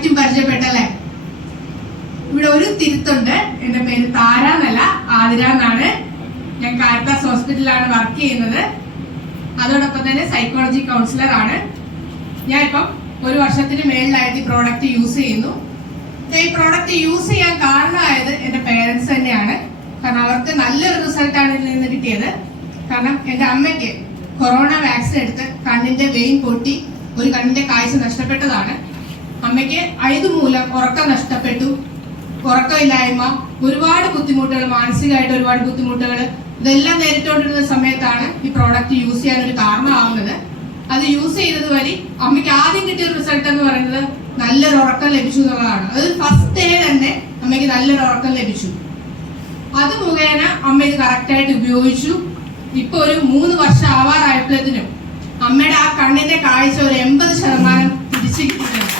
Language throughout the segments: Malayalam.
പ്രോഡക്റ്റും പരിചയപ്പെട്ടല്ലേ? ഇവിടെ ഒരു തിരുത്തുണ്ട്. എന്റെ പേര് താര എന്നല്ല ആതിര എന്നാണ്. ഞാൻ കാരിത്താസ് ഹോസ്പിറ്റലിലാണ് വർക്ക് ചെയ്യുന്നത്. അതോടൊപ്പം തന്നെ സൈക്കോളജി കൗൺസിലർ ആണ്. ഞാൻ ഇപ്പം ഒരു വർഷത്തിന് മേളിലായിട്ട് ഈ പ്രോഡക്റ്റ് യൂസ് ചെയ്യുന്നു. ഈ പ്രോഡക്റ്റ് യൂസ് ചെയ്യാൻ കാരണമായത് എന്റെ പേരൻസ് തന്നെയാണ്. കാരണം അവർക്ക് നല്ലൊരു റിസൾട്ട് ആണ് ഇതിൽ നിന്ന് കിട്ടിയത്. കാരണം എന്റെ അമ്മയ്ക്ക് കൊറോണ വാക്സിൻ എടുത്ത് കണ്ണിന്റെ വെയിൻ പൊട്ടി ഒരു കണ്ണിന്റെ കാഴ്ച നഷ്ടപ്പെട്ടതാണ്. അമ്മയ്ക്ക് മൂലം ഉറക്കം നഷ്ടപ്പെട്ടു. ഉറക്കമില്ലായ്മ ഒരുപാട് ബുദ്ധിമുട്ടുകൾ മാനസികമായിട്ട് ഒരുപാട് ബുദ്ധിമുട്ടുകൾ. ഇതെല്ലാം നേരിട്ടുകൊണ്ടിരുന്ന സമയത്താണ് ഈ പ്രോഡക്റ്റ് യൂസ് ചെയ്യാൻ ഒരു കാരണമാവുന്നത് അത് യൂസ് ചെയ്തത് വഴി അമ്മയ്ക്ക് ആദ്യം കിട്ടിയ റിസൾട്ട് എന്ന് പറയുന്നത് നല്ലൊരു ഉറക്കം ലഭിച്ചു എന്നുള്ളതാണ്. അത് ഫസ്റ്റ് ഡേ തന്നെ അമ്മയ്ക്ക് നല്ലൊരു ഉറക്കം ലഭിച്ചു. അത് മുഖേന അമ്മ ഇത് കറക്റ്റായിട്ട് ഉപയോഗിച്ചു. ഇപ്പൊ ഒരു മൂന്ന് വർഷം ആവാറായപ്പോഴത്തേനും അമ്മയുടെ ആ കണ്ണിന്റെ കാഴ്ച ഒരു എൺപത് ശതമാനം തിരിച്ചു കിട്ടിയിട്ടുണ്ട്.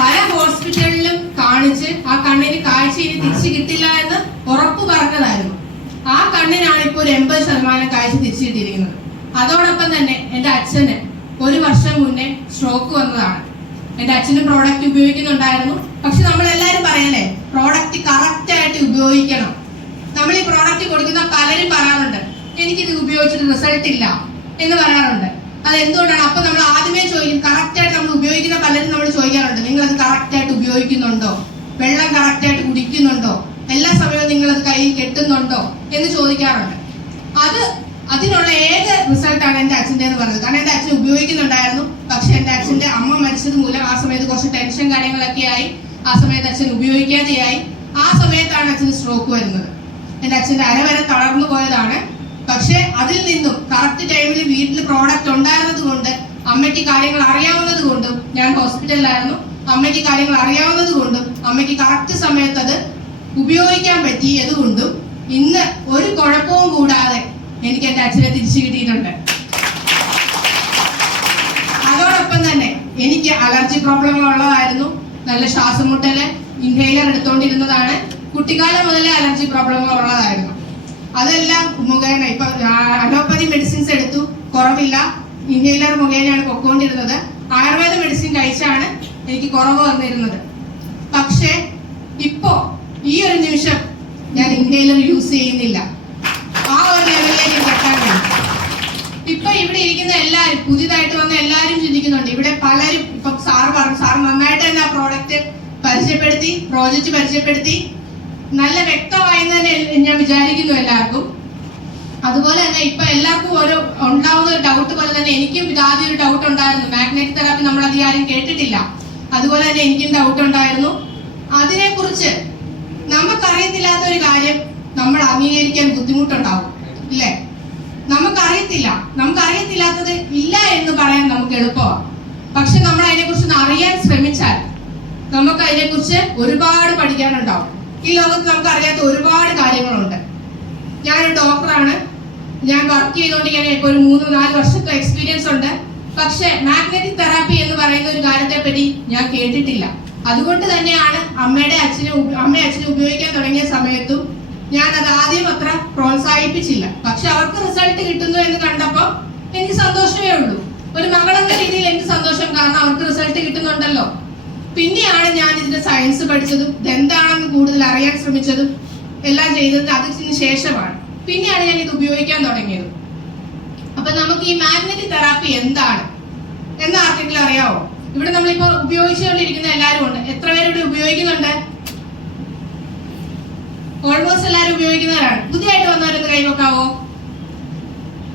പല ഹോസ്പിറ്റലിലും കാണിച്ച് ആ കണ്ണിന് കാഴ്ച ഇനി തിരിച്ചു കിട്ടില്ല എന്ന് ഉറപ്പ് പറഞ്ഞതായിരുന്നു. ആ കണ്ണിനാണ് ഇപ്പോൾ ഒരു എൺപത് ശതമാനം കാഴ്ച തിരിച്ചു കിട്ടിയിരിക്കുന്നത് അതോടൊപ്പം തന്നെ എന്റെ അച്ഛന് ഒരു വർഷം മുന്നേ സ്ട്രോക്ക് വന്നതാണ്. എന്റെ അച്ഛന് പ്രോഡക്റ്റ് ഉപയോഗിക്കുന്നുണ്ടായിരുന്നു. പക്ഷെ നമ്മൾ എല്ലാവരും പറയല്ലേ പ്രോഡക്റ്റ് കറക്റ്റ് ആയിട്ട് ഉപയോഗിക്കണം. നമ്മൾ ഈ പ്രോഡക്റ്റ് കൊടുക്കുന്ന പലരും പറയാറുണ്ട് എനിക്കിത് ഉപയോഗിച്ചിട്ട് റിസൾട്ട് ഇല്ല എന്ന് പറയാറുണ്ട്. അത് എന്തുകൊണ്ടാണ് അപ്പൊ നമ്മൾ ആദ്യമേ ചോദിക്കും കറക്റ്റ് ആയിട്ട് നമ്മൾ ഉപയോഗിക്കുന്ന പലരും നമ്മൾ ചോദിക്കാറുണ്ട് നിങ്ങൾ അത് കറക്റ്റ് ആയിട്ട് ഉപയോഗിക്കുന്നുണ്ടോ വെള്ളം കറക്റ്റായിട്ട് കുടിക്കുന്നുണ്ടോ? എല്ലാ സമയവും നിങ്ങൾ അത് കയ്യിൽ കെട്ടുന്നുണ്ടോ എന്ന് ചോദിക്കാറുണ്ട്. അത് അതിനുള്ള ഏത് റിസൾട്ടാണ് എന്റെ അച്ഛന്റെ എന്ന് പറഞ്ഞത്? കാരണം എന്റെ അച്ഛൻ ഉപയോഗിക്കുന്നുണ്ടായിരുന്നു. പക്ഷെ എന്റെ അച്ഛന്റെ അമ്മ മരിച്ചത് മൂലം ആ സമയത്ത് കുറച്ച് ടെൻഷൻ കാര്യങ്ങളൊക്കെ ആയി. ആ സമയത്ത് അച്ഛൻ ഉപയോഗിക്കാതെയായി. ആ സമയത്താണ് അച്ഛന് സ്ട്രോക്ക് വരുന്നത്. എന്റെ അച്ഛന്റെ അര വരെ തളർന്നു പോയതാണ്. പക്ഷെ അതിൽ നിന്നും കറക്റ്റ് ടൈമിൽ വീട്ടിൽ പ്രോഡക്റ്റ് ഉണ്ടായിരുന്നത് കൊണ്ട് അമ്മയ്ക്ക് കാര്യങ്ങൾ അറിയാവുന്നത് കൊണ്ടും ഞാൻ ഹോസ്പിറ്റലിലായിരുന്നു അമ്മയ്ക്ക് കാര്യങ്ങൾ അറിയാവുന്നത് കൊണ്ടും അമ്മയ്ക്ക് കറക്റ്റ് സമയത്ത് അത് ഉപയോഗിക്കാൻ പറ്റിയത് കൊണ്ടും ഇന്ന് ഒരു കുഴപ്പവും കൂടാതെ എനിക്ക് എന്റെ അച്ഛനെ തിരിച്ചു കിട്ടിയിട്ടുണ്ട്. അതോടൊപ്പം തന്നെ എനിക്ക് അലർജി പ്രോബ്ലം ഉള്ളതായിരുന്നു. നല്ല ശ്വാസം മുട്ടൽ ഇൻഹെയിലർ എടുത്തോണ്ടിരുന്നതാണ്. കുട്ടിക്കാലം മുതലേ അലർജി പ്രോബ്ലങ്ങൾ ഉള്ളതായിരുന്നു. അതെല്ലാം മുഖേന ഇപ്പൊ അലോപ്പതി മെഡിസിൻസ് എടുത്തു. കുറവില്ല. ഇൻഹെയിലർ മുഖേനയാണ് പൊക്കോണ്ടിരുന്നത്. ആയുർവേദ മെഡിസിൻ കഴിച്ചാണ് എനിക്ക് കുറവ് വന്നിരുന്നത്. പക്ഷേ ഇപ്പോ ഈ ഒരു നിമിഷം ഞാൻ ഇൻഹേലർ യൂസ് ചെയ്യുന്നില്ല. ആ ഒരു ലെവലിലേക്ക് എത്താൻ ഇപ്പൊ ഇവിടെ ഇരിക്കുന്ന എല്ലാരും പുതിയതായിട്ട് വന്ന എല്ലാരും ചിന്തിക്കുന്നുണ്ട്. ഇവിടെ പലരും ഇപ്പൊ സാർ പറഞ്ഞു സാർ നന്നായിട്ട് തന്നെ ആ പ്രോഡക്റ്റ് പരിചയപ്പെടുത്തി പ്രോജക്റ്റ് പരിചയപ്പെടുത്തി. നല്ല വ്യക്തമായി തന്നെ ഞാൻ വിചാരിക്കുന്നു എല്ലാവർക്കും. അതുപോലെ തന്നെ ഇപ്പൊ എല്ലാവർക്കും ഒരു ഉണ്ടാവുന്ന ഒരു ഡൗട്ട് പോലെ തന്നെ എനിക്കും ഇതാദ്യം ഒരു ഡൗട്ട് ഉണ്ടായിരുന്നു. മാഗ്നറ്റിക് തെറാപ്പി നമ്മൾ അധികാരം കേട്ടിട്ടില്ല. അതുപോലെ തന്നെ എനിക്കും ഡൗട്ട് ഉണ്ടായിരുന്നു. അതിനെ കുറിച്ച് നമുക്കറിയത്തില്ലാത്ത ഒരു കാര്യം നമ്മൾ അംഗീകരിക്കാൻ ബുദ്ധിമുട്ടുണ്ടാവും ഇല്ലേ നമുക്കറിയത്തില്ല. നമുക്കറിയത്തില്ലാത്തത് ഇല്ല എന്ന് പറയാൻ നമുക്ക് എളുപ്പമാണ് പക്ഷെ നമ്മൾ അതിനെക്കുറിച്ച് കുറിച്ച് അറിയാൻ ശ്രമിച്ചാൽ നമുക്ക് അതിനെക്കുറിച്ച് ഒരുപാട് പഠിക്കാനുണ്ടാവും. ഈ ലോകത്ത് നമുക്ക് അറിയാത്ത ഒരുപാട് കാര്യങ്ങളുണ്ട്. ഞാനൊരു ഡോക്ടറാണ് ഞാൻ വർക്ക് ചെയ്തുകൊണ്ടിരിക്കാൻ ഇപ്പോൾ ഒരു മൂന്ന് നാല് വർഷത്തെ എക്സ്പീരിയൻസ് ഉണ്ട്. പക്ഷെ മാഗ്നറ്റിക് തെറാപ്പി എന്ന് പറയുന്ന ഒരു കാര്യത്തെ പറ്റി ഞാൻ കേട്ടിട്ടില്ല. അതുകൊണ്ട് തന്നെയാണ് അമ്മയുടെ അച്ഛനെ അമ്മയും അച്ഛനെ ഉപയോഗിക്കാൻ തുടങ്ങിയ സമയത്തും ഞാൻ അത് ആദ്യം അത്ര പ്രോത്സാഹിപ്പിച്ചില്ല. പക്ഷെ അവർക്ക് റിസൾട്ട് കിട്ടുന്നു എന്ന് കണ്ടപ്പോൾ എനിക്ക് സന്തോഷമേ ഉള്ളൂ. ഒരു മകളെന്ന രീതിയിൽ എനിക്ക് സന്തോഷം കാരണം അവർക്ക് റിസൾട്ട് കിട്ടുന്നുണ്ടല്ലോ. പിന്നെയാണ് ഞാൻ ഇതിന്റെ സയൻസ് പഠിച്ചതും ഇതെന്താണെന്ന് കൂടുതൽ അറിയാൻ ശ്രമിച്ചതും എല്ലാം ചെയ്തത് അതിന് ശേഷമാണ്. പിന്നെയാണ് ഞാൻ ഇത് ഉപയോഗിക്കാൻ തുടങ്ങിയത്. അപ്പൊ നമുക്ക് ഈ മാഗ്നറ്റിക് തെറാപ്പി എന്താണ്? എന്ന ആർക്കെങ്കിലും അറിയാവോ? ഇവിടെ നമ്മളിപ്പോ ഉപയോഗിച്ചുകൊണ്ടിരിക്കുന്ന എല്ലാവരും ഉണ്ട്. എത്ര പേര് ഇവിടെ ഉപയോഗിക്കുന്നുണ്ട്? ഓൾമോസ്റ്റ് എല്ലാവരും ഉപയോഗിക്കുന്നവരാണ്. പുതിയതായിട്ട് വന്നവരൊന്ന് കൈവക്കാവോ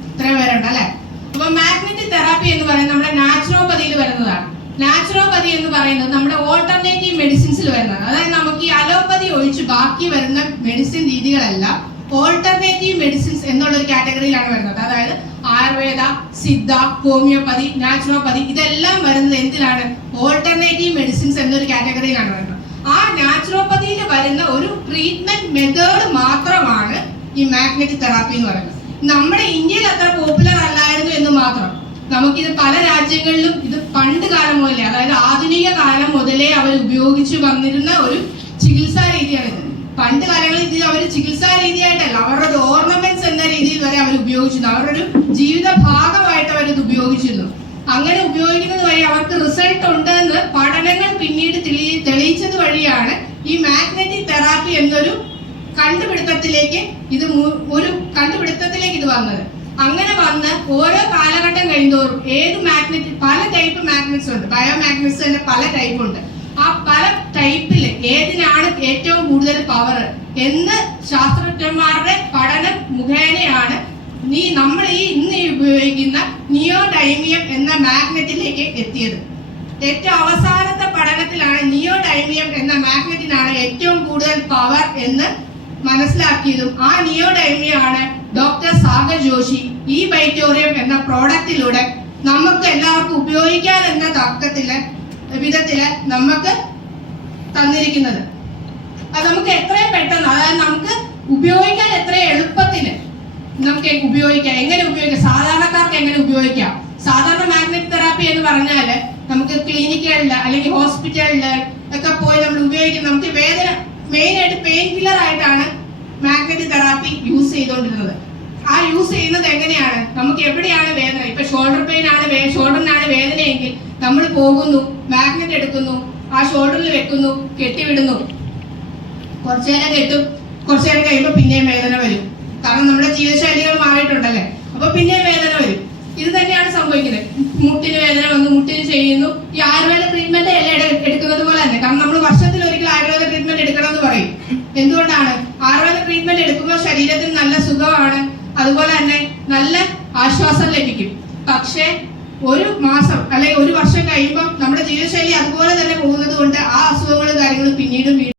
ഇത്ര പേരുണ്ട് അല്ലെ? അപ്പൊ മാഗ്നറ്റിക് തെറാപ്പി എന്ന് പറയുന്നത് നമ്മുടെ നാച്ചുറോപ്പതിയിൽ വരുന്നതാണ്. നാച്ചുറോപ്പതി എന്ന് പറയുന്നത് നമ്മുടെ ഓൾട്ടർനേറ്റീവ് മെഡിസിൻസിൽ വരുന്നതാണ്. അതായത് നമുക്ക് ഈ അലോപ്പതി ഒഴിച്ച് ബാക്കി വരുന്ന മെഡിസിൻ രീതികളെല്ലാം ഓൾട്ടർനേറ്റീവ് മെഡിസിൻസ് എന്നുള്ള ഒരു കാറ്റഗറിയിലാണ് വരുന്നത്. അതായത് ആയുർവേദ സിദ്ധ ഹോമിയോപ്പതി നാച്ചുറോപ്പതി ഇതെല്ലാം വരുന്നത് എന്തിലാണ്? ഓൾട്ടർനേറ്റീവ് മെഡിസിൻസ് എന്നൊരു കാറ്റഗറിയിലാണ് വരുന്നത്. ആ നാച്ചുറോപ്പതിയിൽ വരുന്ന ഒരു ട്രീറ്റ്മെന്റ് മെത്തേഡ് മാത്രമാണ് ഈ മാഗ്നറ്റിക് തെറാപ്പി എന്ന് പറയുന്നത്. നമ്മുടെ ഇന്ത്യയിൽ അത്ര പോപ്പുലർ അല്ലായിരുന്നു എന്ന് മാത്രം. നമുക്കിത് പല രാജ്യങ്ങളിലും ഇത് പണ്ട് കാലം മുതലേ അതായത് ആധുനിക കാലം മുതലേ അവർ ഉപയോഗിച്ചു വന്നിരുന്ന ഒരു ചികിത്സാ രീതിയാണ് ഇത് പണ്ട് കാലങ്ങളിൽ ഇത് അവർ ചികിത്സാ രീതിയായിട്ടല്ല അവരുടെ ഒരു ഓർണമെന്റ്സ് എന്ന രീതിയിൽ വരെ അവർ ഉപയോഗിച്ചിരുന്നു. അവരുടെ ഒരു ജീവിത ഭാഗമായിട്ട് ഇത് ഉപയോഗിച്ചിരുന്നു. അങ്ങനെ ഉപയോഗിക്കുന്നത് വഴി അവർക്ക് റിസൾട്ട് ഉണ്ട് എന്ന് ഈ മാഗ്നറ്റിക് തെറാപ്പി എന്നൊരു കണ്ടുപിടുത്തത്തിലേക്ക് ഇത് ഒരു കണ്ടുപിടുത്തത്തിലേക്ക് ഇത് വന്നത്. അങ്ങനെ വന്ന് ഓരോ കാലഘട്ടം കഴിഞ്ഞോറും ഏത് മാഗ്നറ്റ് പല ടൈപ്പ് മാഗ്നറ്റ്സ് ഉണ്ട്. ബയോ മാഗ്നറ്റ്സ് തന്നെ പല ടൈപ്പ് ഉണ്ട്. ആ പല ടൈപ്പിൽ ഏതിനാണ് ഏറ്റവും കൂടുതൽ പവർ എന്ന് ശാസ്ത്രജ്ഞന്മാരുടെ പഠനം മുഖേനയാണ് നീ നമ്മൾ ഈ ഇന്ന് ഉപയോഗിക്കുന്ന നിയോഡൈമിയം എന്ന മാഗ്നറ്റിലേക്ക് എത്തിയത്. ഏറ്റവും അവസാനത്തെ പഠനത്തിലാണ് നിയോഡൈമിയം എന്ന മാഗ്നറ്റിനാണ് ഏറ്റവും കൂടുതൽ പവർ എന്ന് മനസ്സിലാക്കിയതും. ആ നിയോഡൈമിയം ആണ് ഡോക്ടർ സാഗർ ജോഷി ഈ ബൈറ്റോറിയം എന്ന പ്രോഡക്റ്റിലൂടെ നമുക്ക് എല്ലാവർക്കും ഉപയോഗിക്കാൻ എന്ന തർക്കത്തിൽ വിധത്തിൽ നമുക്ക് തന്നിരിക്കുന്നത്. അത് നമുക്ക് എത്രയും പെട്ടെന്ന് അതായത് നമുക്ക് ഉപയോഗിക്കാൻ എത്ര എളുപ്പത്തിൽ നമുക്ക് ഉപയോഗിക്കാം. എങ്ങനെ ഉപയോഗിക്കാം? സാധാരണക്കാർക്ക് എങ്ങനെ ഉപയോഗിക്കാം? സാധാരണ മാഗ്നറ്റിക് തെറാപ്പി എന്ന് പറഞ്ഞാൽ നമുക്ക് ക്ലിനിക്കുകളിൽ അല്ലെങ്കിൽ ഹോസ്പിറ്റലിൽ ഒക്കെ പോയി നമ്മൾ ഉപയോഗിക്കും നമുക്ക് വേദന മെയിൻ ആയിട്ട് പെയിൻ കില്ലർ ആയിട്ടാണ് മാഗ്നറ്റിക് തെറാപ്പി യൂസ് ചെയ്തുകൊണ്ടിരുന്നത്. ആ യൂസ് ചെയ്യുന്നത് എങ്ങനെയാണ്? നമുക്ക് എവിടെയാണ് വേദന? ഇപ്പൊ ഷോൾഡർ പെയിൻ ആണ് ഷോൾഡറിനാണ് വേദനയെങ്കിൽ നമ്മൾ പോകുന്നു മാഗ്നറ്റ് എടുക്കുന്നു ആ ഷോൾഡറിൽ വെക്കുന്നു കെട്ടിവിടുന്നു. കുറച്ചു നേരം കെട്ടും കുറച്ചു നേരം കഴിയുമ്പോൾ പിന്നെയും വേദന വരും. കാരണം നമ്മുടെ ജീവിതശൈലികൾ മാറിയിട്ടുണ്ടല്ലേ? അപ്പൊ പിന്നെയും വേദന വരും. ഇത് തന്നെയാണ് സംഭവിക്കുന്നത്. മുട്ടിന് വേദന വന്നു മുട്ടിന് ചെയ്യുന്നു ഈ ആയുർവേദ ട്രീറ്റ്മെന്റ് എല്ലാം എടു- എടുക്കുന്നത് പോലെ തന്നെ. കാരണം നമ്മൾ വർഷത്തിൽ ഒരിക്കൽ ആയുർവേദ ട്രീറ്റ്മെന്റ് എടുക്കണം എന്ന് പറയും. എന്തുകൊണ്ടാണ്? ആയുർവേദ ട്രീറ്റ്മെന്റ് എടുക്കുമ്പോൾ ശരീരത്തിന് നല്ല സുഖമാണ്. അതുപോലെ തന്നെ നല്ല ആശ്വാസം ലഭിക്കും. പക്ഷേ ഒരു മാസം അല്ലെങ്കിൽ ഒരു വർഷം കഴിയുമ്പോൾ നമ്മുടെ ജീവിതശൈലി അതുപോലെ തന്നെ പോകുന്നത് കൊണ്ട് ആ അസുഖങ്ങളും കാര്യങ്ങളും പിന്നീടും